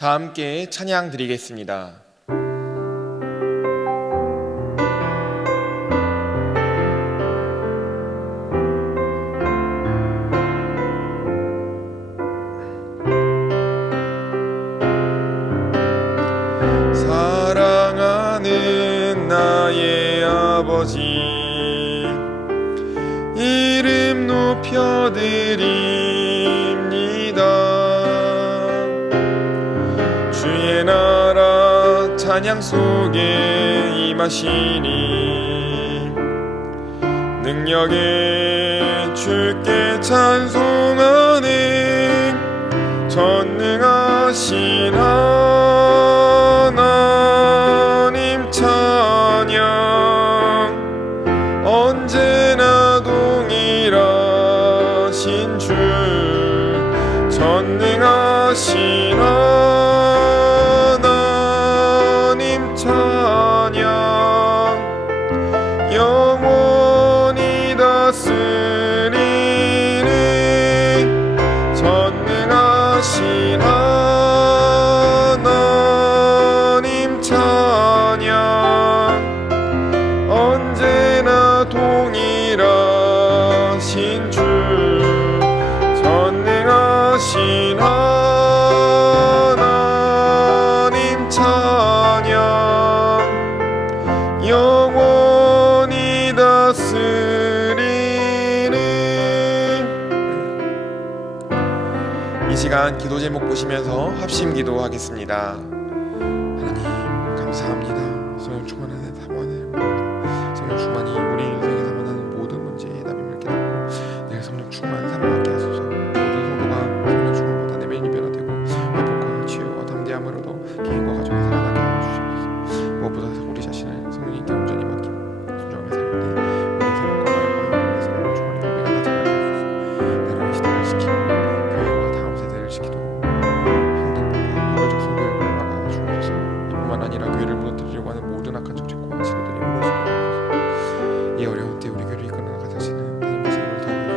다 함께 찬양 드리겠습니다. 사랑하는 나의 아버지, 이름 높여드립니다. 주의 나라 찬양 속에 임하시니 능력에 주께 찬송하는 전능하신 하나님 찬양, 언제나 동일하신 주 전능하신 하나님 찬양, 영원히 다스리는 전능하신 하나님 찬양, 언제나 동일하신 주 전능하신 하나님 찬양, 영원히 다스리는. 이 시간 기도 제목 보시면서 합심 기도하겠습니다. 하나님 감사합니다. 성령 충만한 사모하는 성령 충만이 우리 인생에서 만나는 모든 문제에 답임을 깨닫고 늘 성령 충만 사모하게 하소서. 모든 성도가 성령 충만보다 내면이 변화되고 회복과 치유와 담대함을 얻어 개인과 가정에 살아나게 하여 주시옵소서. 무엇보다 우리 자신을 성령님께 온전히 맡기고 순종하며 살 때 우리 생각과 말과 행동에서 성령 충만의 열매가 나타나게 하소서. 나라의 시대를 지키고 교회와 다음 세대를 지키도록 행동과 포괄적 성교육을 막아 주옵소서. 이뿐만 아니라 교회를 무너뜨리려고 하는 모든 악한 정책과 시도들이 무너지게 하소서.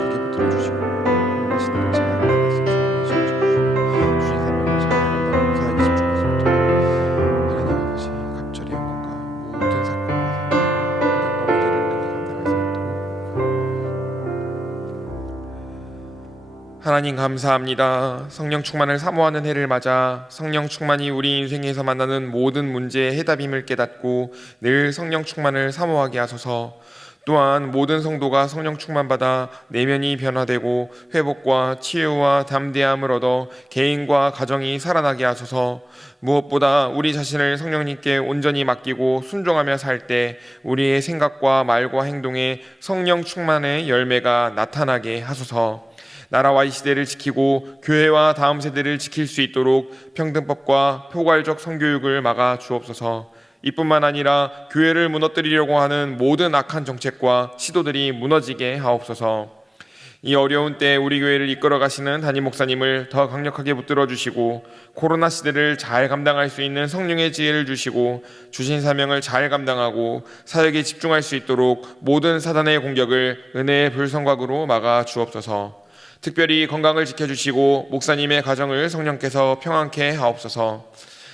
이 어려운 때 우리 교회를 이끌어 나가시는 담임 목사님을 더욱 크게 붙들어 주시고 하시는 잘 알아낼 수 있는 시간 주시고 주신 사명을 잘 감당하고 사역에 집중할 수 있도록 하나님 아버지 갑절의 영광과 모든 사건과 사명과 모델을 능히 감당할 수 있도록. 하나님 감사합니다. 성령 충만을 사모하는 해를 맞아 성령 충만이 우리 인생에서 만나는 모든 문제의 해답임을 깨닫고 늘 성령 충만을 사모하게 하소서. 또한 모든 성도가 성령 충만받아 내면이 변화되고 회복과 치유와 담대함을 얻어 개인과 가정이 살아나게 하소서. 무엇보다 우리 자신을 성령님께 온전히 맡기고 순종하며 살 때 우리의 생각과 말과 행동에 성령 충만의 열매가 나타나게 하소서. 나라와 이 시대를 지키고 교회와 다음 세대를 지킬 수 있도록 평등법과 포괄적 성교육을 막아 주옵소서. 이뿐만 아니라 교회를 무너뜨리려고 하는 모든 악한 정책과 시도들이 무너지게 하옵소서. 이 어려운 때 우리 교회를 이끌어 가시는 담임 목사님을 더 강력하게 붙들어 주시고 코로나 시대를 잘 감당할 수 있는 성령의 지혜를 주시고 주신 사명을 잘 감당하고 사역에 집중할 수 있도록 모든 사단의 공격을 은혜의 불성곽으로 막아 주옵소서. 특별히 건강을 지켜주시고 목사님의 가정을 성령께서 평안케 하옵소서.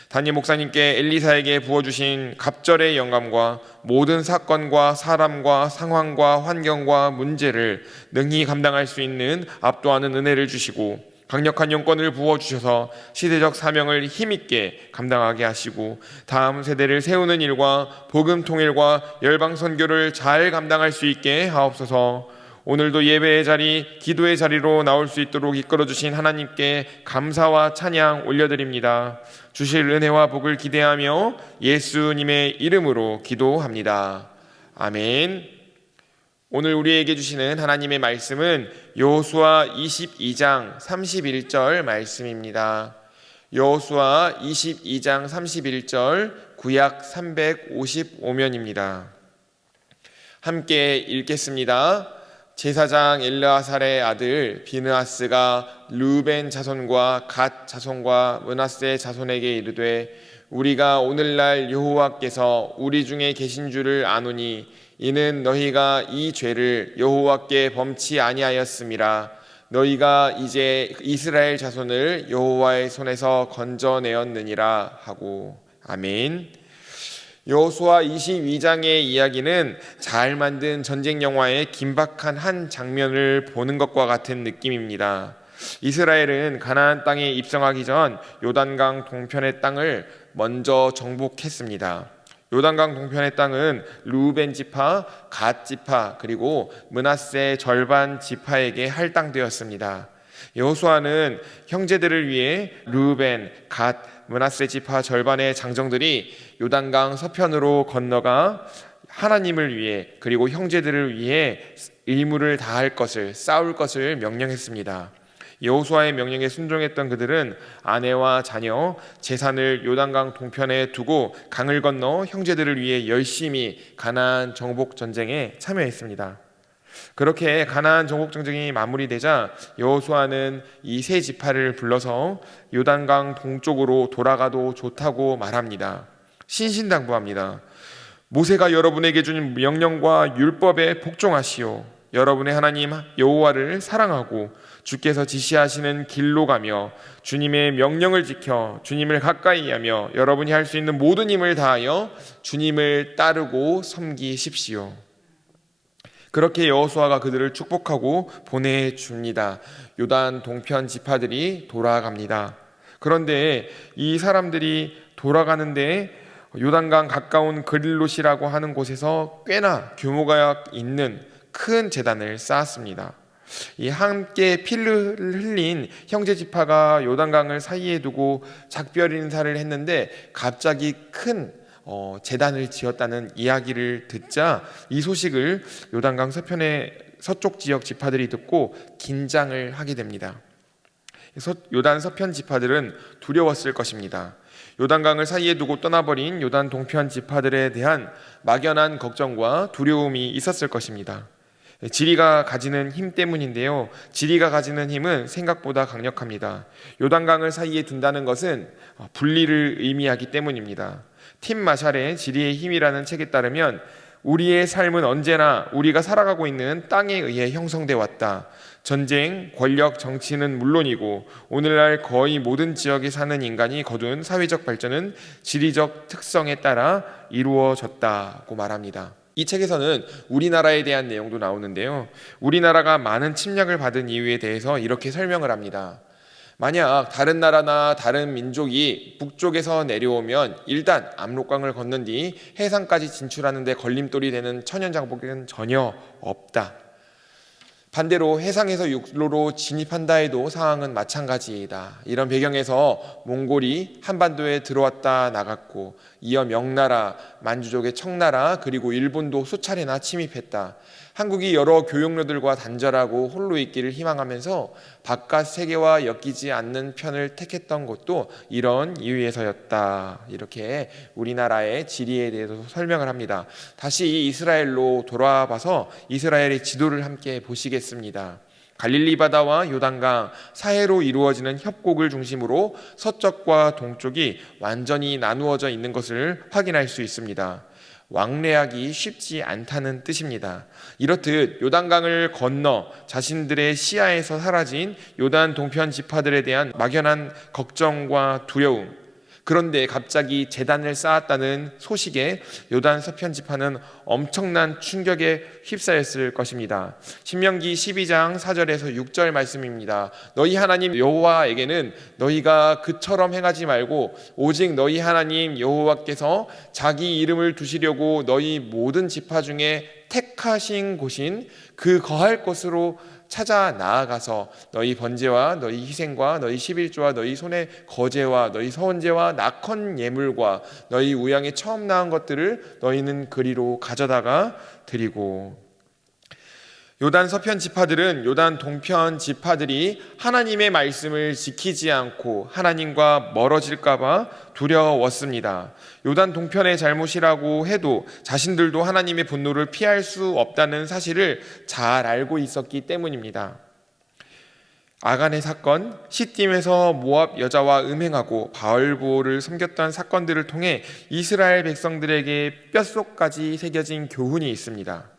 담임 목사님께 엘리사에게 부어주신 갑절의 영감과 모든 사건과 사람과 상황과 환경과 문제를 능히 감당할 수 있는 압도하는 은혜를 주시고 강력한 영권을 부어주셔서 시대적 사명을 힘있게 감당하게 하시고 다음 세대를 세우는 일과 복음 통일과 열방 선교를 잘 감당할 수 있게 하옵소서. 오늘도 예배의 자리, 기도의 자리로 나올 수 있도록 이끌어주신 하나님께 감사와 찬양 올려드립니다. 주실 은혜와 복을 기대하며 예수님의 이름으로 기도합니다. 아멘. 오늘 우리에게 주시는 하나님의 말씀은 여호수아 22장 31절 말씀입니다. 여호수아 22장 31절 구약 355면입니다. 함께 읽겠습니다. 제사장 엘르아살의 아들 비느하스가 르우벤 자손과 갓 자손과 므낫세 자손에게 이르되 우리가 오늘날 여호와께서 우리 중에 계신 줄을 아노니 이는 너희가 이 죄를 여호와께 범치 아니하였음이라. 너희가 이제 이스라엘 자손을 여호와의 손에서 건져내었느니라 하고. 아멘. 여호수아 22장의 이야기는 잘 만든 전쟁 영화의 긴박한 한 장면을 보는 것과 같은 느낌입니다. 이스라엘은 가나안 땅에 입성하기 전 요단강 동편의 땅을 먼저 정복했습니다. 요단강 동편의 땅은 르우벤 지파, 갓 지파, 그리고 므낫세 절반 지파에게 할당되었습니다. 여호수아는 형제들을 위해 르우벤, 갓, 므낫세 지파 절반의 장정들이 요단강 서편으로 건너가 하나님을 위해 그리고 형제들을 위해 의무를 다할 것을, 싸울 것을 명령했습니다. 여호수아의 명령에 순종했던 그들은 아내와 자녀, 재산을 요단강 동편에 두고 강을 건너 형제들을 위해 열심히 가나안 정복 전쟁에 참여했습니다. 그렇게 가나안 정복 전쟁이 마무리되자 여호수아는 이 세 지파를 불러서 요단강 동쪽으로 돌아가도 좋다고 말합니다. 신신당부합니다. 모세가 여러분에게 준 명령과 율법에 복종하시오. 여러분의 하나님 여호와를 사랑하고 주께서 지시하시는 길로 가며 주님의 명령을 지켜 주님을 가까이 하며 여러분이 할 수 있는 모든 힘을 다하여 주님을 따르고 섬기십시오. 그렇게 여호수아가 그들을 축복하고 보내줍니다. 요단 동편 지파들이 돌아갑니다. 그런데 이 사람들이 돌아가는데 요단강 가까운 그릴롯이라고 하는 곳에서 꽤나 규모가 있는 큰 제단을 쌓았습니다. 이 함께 피를 흘린 형제 지파가 요단강을 사이에 두고 작별 인사를 했는데 갑자기 큰 제단을 지었다는 이야기를 듣자 이 소식을 요단강 서편의 서쪽 지역 지파들이 듣고 긴장을 하게 됩니다. 요단 서편 지파들은 두려웠을 것입니다. 요단강을 사이에 두고 떠나버린 요단 동편 지파들에 대한 막연한 걱정과 두려움이 있었을 것입니다. 지리가 가지는 힘 때문인데요. 지리가 가지는 힘은 생각보다 강력합니다. 요단강을 사이에 둔다는 것은 분리를 의미하기 때문입니다. 팀 마샬의 지리의 힘이라는 책에 따르면 우리의 삶은 언제나 우리가 살아가고 있는 땅에 의해 형성돼 왔다. 전쟁, 권력, 정치는 물론이고 오늘날 거의 모든 지역에 사는 인간이 거둔 사회적 발전은 지리적 특성에 따라 이루어졌다고 말합니다. 이 책에서는 우리나라에 대한 내용도 나오는데요. 우리나라가 많은 침략을 받은 이유에 대해서 이렇게 설명을 합니다. 만약 다른 나라나 다른 민족이 북쪽에서 내려오면 일단 압록강을 건넌 뒤 해상까지 진출하는 데 걸림돌이 되는 천연장복은 전혀 없다. 반대로 해상에서 육로로 진입한다 해도 상황은 마찬가지이다. 이런 배경에서 몽골이 한반도에 들어왔다 나갔고 이어 명나라, 만주족의 청나라 그리고 일본도 수차례나 침입했다. 한국이 여러 교역로들과 단절하고 홀로 있기를 희망하면서 바깥 세계와 엮이지 않는 편을 택했던 것도 이런 이유에서였다. 이렇게 우리나라의 지리에 대해서 설명을 합니다. 다시 이스라엘로 돌아와서 이스라엘의 지도를 함께 보시겠습니다. 갈릴리 바다와 요단강 사해로 이루어지는 협곡을 중심으로 서쪽과 동쪽이 완전히 나누어져 있는 것을 확인할 수 있습니다. 왕래하기 쉽지 않다는 뜻입니다. 이렇듯 요단강을 건너 자신들의 시야에서 사라진 요단 동편 지파들에 대한 막연한 걱정과 두려움, 그런데 갑자기 제단을 쌓았다는 소식에 요단 서편 지파는 엄청난 충격에 휩싸였을 것입니다. 신명기 12장 4절에서 6절 말씀입니다. 너희 하나님 여호와에게는 너희가 그처럼 행하지 말고 오직 너희 하나님 여호와께서 자기 이름을 두시려고 너희 모든 지파 중에 택하신 곳인 그 거할 곳으로 찾아 나아가서 너희 번제와 너희 희생과 너희 11조와 너희 손의 거제와 너희 서원제와 낙헌 예물과 너희 우양에 처음 낳은 것들을 너희는 그리로 가져다가 드리고. 요단 서편 지파들은 요단 동편 지파들이 하나님의 말씀을 지키지 않고 하나님과 멀어질까봐 두려웠습니다. 요단 동편의 잘못이라고 해도 자신들도 하나님의 분노를 피할 수 없다는 사실을 잘 알고 있었기 때문입니다. 아간의 사건, 시딤에서 모압 여자와 음행하고 바알보를 섬겼던 사건들을 통해 이스라엘 백성들에게 뼛속까지 새겨진 교훈이 있습니다.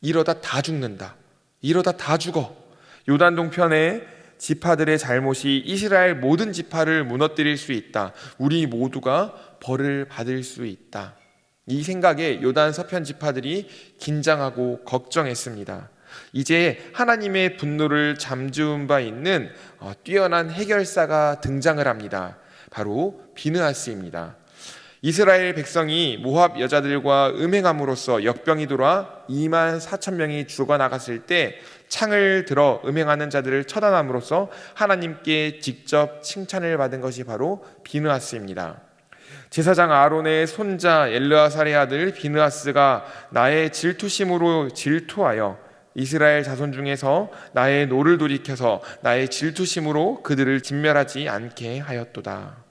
이러다 다 죽는다. 이러다 다 죽어. 요단 동편의 지파들의 잘못이 이스라엘 모든 지파를 무너뜨릴 수 있다. 우리 모두가 벌을 받을 수 있다. 이 생각에 요단 서편 지파들이 긴장하고 걱정했습니다. 이제 하나님의 분노를 잠재운 바 있는 뛰어난 해결사가 등장을 합니다. 바로 비느하스입니다. 이스라엘 백성이 모압 여자들과 음행함으로써 역병이 돌아 2만 4천 명이 죽어나갔을 때 창을 들어 음행하는 자들을 처단함으로써 하나님께 직접 칭찬을 받은 것이 바로 비느하스입니다. 제사장 아론의 손자 엘르아살의 아들 비느하스가 나의 질투심으로 질투하여 이스라엘 자손 중에서 나의 노를 돌이켜서 나의 질투심으로 그들을 진멸하지 않게 하였도다.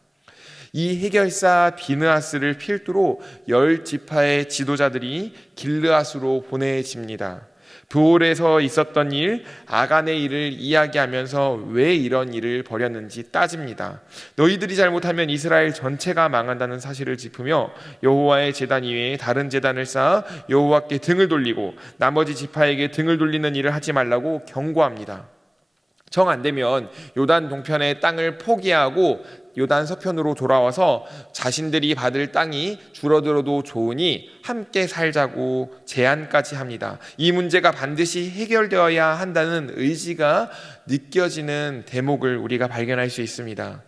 이 해결사 비느하스를 필두로 10지파의 지도자들이 길르앗으로 보내집니다. 브올에서 있었던 일, 아간의 일을 이야기하면서 왜 이런 일을 벌였는지 따집니다. 너희들이 잘못하면 이스라엘 전체가 망한다는 사실을 짚으며 여호와의 제단 이외에 다른 제단을 쌓아 여호와께 등을 돌리고 나머지 지파에게 등을 돌리는 일을 하지 말라고 경고합니다. 정 안 되면 요단 동편의 땅을 포기하고 요단 서편으로 돌아와서 자신들이 받을 땅이 줄어들어도 좋으니 함께 살자고 제안까지 합니다. 이 문제가 반드시 해결되어야 한다는 의지가 느껴지는 대목을 우리가 발견할 수 있습니다.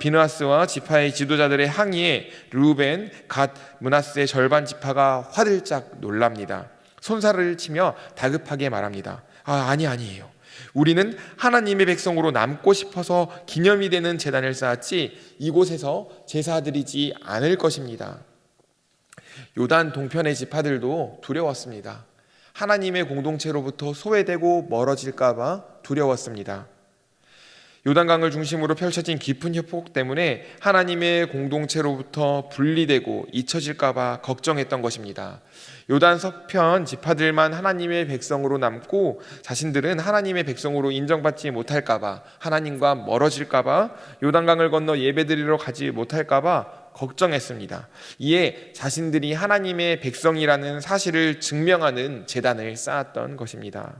비느하스와 지파의 지도자들의 항의에 르우벤, 갓, 므낫세의 절반 지파가 화들짝 놀랍니다. 손살을 치며 다급하게 말합니다. 아니에요. 우리는 하나님의 백성으로 남고 싶어서 기념이 되는 제단을 쌓았지 이곳에서 제사드리지 않을 것입니다. 요단 동편의 지파들도 두려웠습니다. 하나님의 공동체로부터 소외되고 멀어질까 봐 두려웠습니다. 요단강을 중심으로 펼쳐진 깊은 협곡 때문에 하나님의 공동체로부터 분리되고 잊혀질까 봐 걱정했던 것입니다. 요단 서편 지파들만 하나님의 백성으로 남고 자신들은 하나님의 백성으로 인정받지 못할까 봐, 하나님과 멀어질까 봐, 요단강을 건너 예배드리러 가지 못할까 봐 걱정했습니다. 이에 자신들이 하나님의 백성이라는 사실을 증명하는 제단을 쌓았던 것입니다.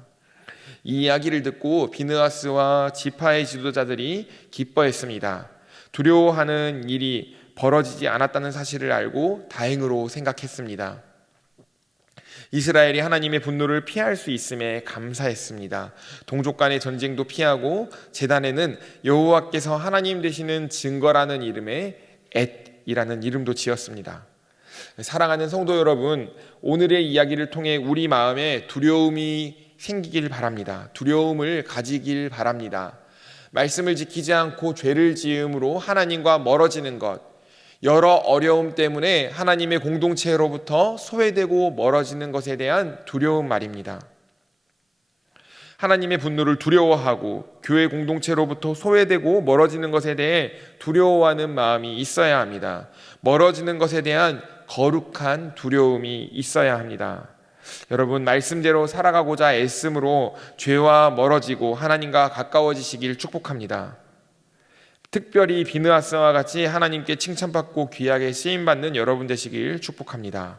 이 이야기를 듣고 비느하스와 지파의 지도자들이 기뻐했습니다. 두려워하는 일이 벌어지지 않았다는 사실을 알고 다행으로 생각했습니다. 이스라엘이 하나님의 분노를 피할 수 있음에 감사했습니다. 동족 간의 전쟁도 피하고 제단에는 여호와께서 하나님 되시는 증거라는 이름의 엣이라는 이름도 지었습니다. 사랑하는 성도 여러분, 오늘의 이야기를 통해 우리 마음에 두려움이 생기길 바랍니다. 두려움을 가지길 바랍니다. 말씀을 지키지 않고 죄를 지음으로 하나님과 멀어지는 것, 여러 어려움 때문에 하나님의 공동체로부터 소외되고 멀어지는 것에 대한 두려움 말입니다. 하나님의 분노를 두려워하고 교회 공동체로부터 소외되고 멀어지는 것에 대해 두려워하는 마음이 있어야 합니다. 멀어지는 것에 대한 거룩한 두려움이 있어야 합니다. 여러분, 말씀대로 살아가고자 애씀으로 죄와 멀어지고 하나님과 가까워지시길 축복합니다. 특별히 비느하스와 같이 하나님께 칭찬받고 귀하게 쓰임받는 여러분 되시길 축복합니다.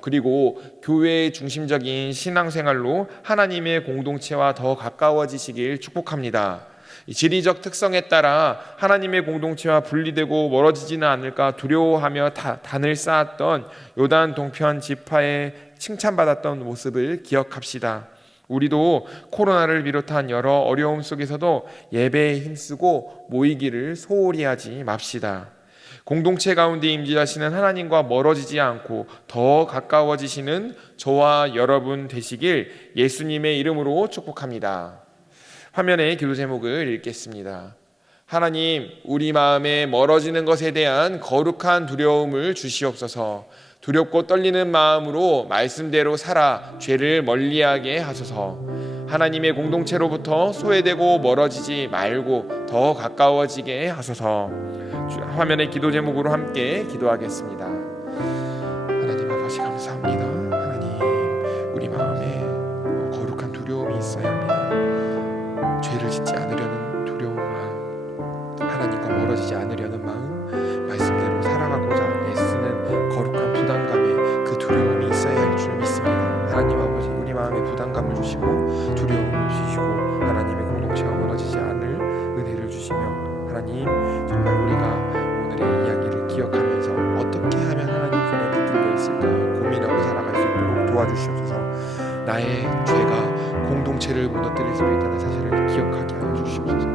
그리고 교회의 중심적인 신앙생활로 하나님의 공동체와 더 가까워지시길 축복합니다. 지리적 특성에 따라 하나님의 공동체와 분리되고 멀어지지는 않을까 두려워하며 단을 쌓았던 요단 동편 지파의 칭찬받았던 모습을 기억합시다. 우리도 코로나를 비롯한 여러 어려움 속에서도 예배에 힘쓰고 모이기를 소홀히 하지 맙시다. 공동체 가운데 임재하시는 하나님과 멀어지지 않고 더 가까워지시는 저와 여러분 되시길 예수님의 이름으로 축복합니다. 화면에 기도 제목을 읽겠습니다. 하나님, 우리 마음에 멀어지는 것에 대한 거룩한 두려움을 주시옵소서. 두렵고 떨리는 마음으로 말씀대로 살아 죄를 멀리하게 하소서. 하나님의 공동체로부터 소외되고 멀어지지 말고 더 가까워지게 하소서. 화면의 기도 제목으로 함께 기도하겠습니다. 하나님 아버지 감사합니다. 하나님, 우리 마음에 거룩한 두려움이 있어야 합니다. 죄를 짓지 않으려는 두려운 마음, 하나님과 멀어지지 않으려는 마음, 말씀대로 살아가고자 애쓰는 거룩한 부담감에 그 두려움이 있어야 할 줄 믿습니다. 하나님 아버지, 우리 마음에 부담감을 주시고 두려움을 주시고 하나님의 기억하면서 어떻게 하면 하나님 손에 붙들려 있을까 고민하고 살아갈 수 있도록 도와주시옵소서. 나의 죄가 공동체를 무너뜨릴 수도 있다는 사실을 기억하게 하여 주시옵소서.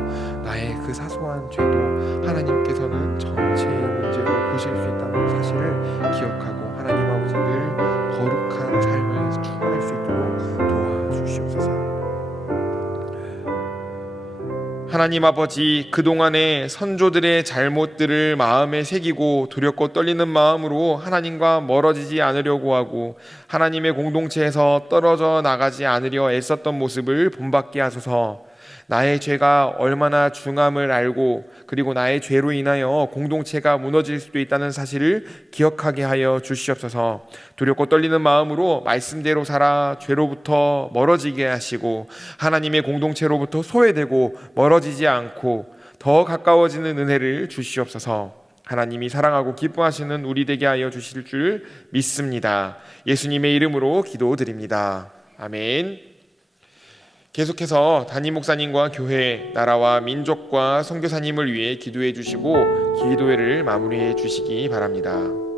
나의 그 사소한 죄도 하나님께서는 전체의 문제로 보실 수 있다는 사실을 기억하고 하나님 아버지 늘 거룩한 삶을 추구할 수 있도록 도와주시옵소서. 하나님 아버지, 그동안의 선조들의 잘못들을 마음에 새기고 두렵고 떨리는 마음으로 하나님과 멀어지지 않으려고 하고 하나님의 공동체에서 떨어져 나가지 않으려 애썼던 모습을 본받게 하소서. 나의 죄가 얼마나 중함을 알고 그리고 나의 죄로 인하여 공동체가 무너질 수도 있다는 사실을 기억하게 하여 주시옵소서. 두렵고 떨리는 마음으로 말씀대로 살아 죄로부터 멀어지게 하시고 하나님의 공동체로부터 소외되고 멀어지지 않고 더 가까워지는 은혜를 주시옵소서. 하나님이 사랑하고 기뻐하시는 우리 되게 하여 주실 줄 믿습니다. 예수님의 이름으로 기도드립니다. 아멘. 계속해서 담임 목사님과 교회, 나라와 민족과 선교사님을 위해 기도해 주시고 기도회를 마무리해 주시기 바랍니다.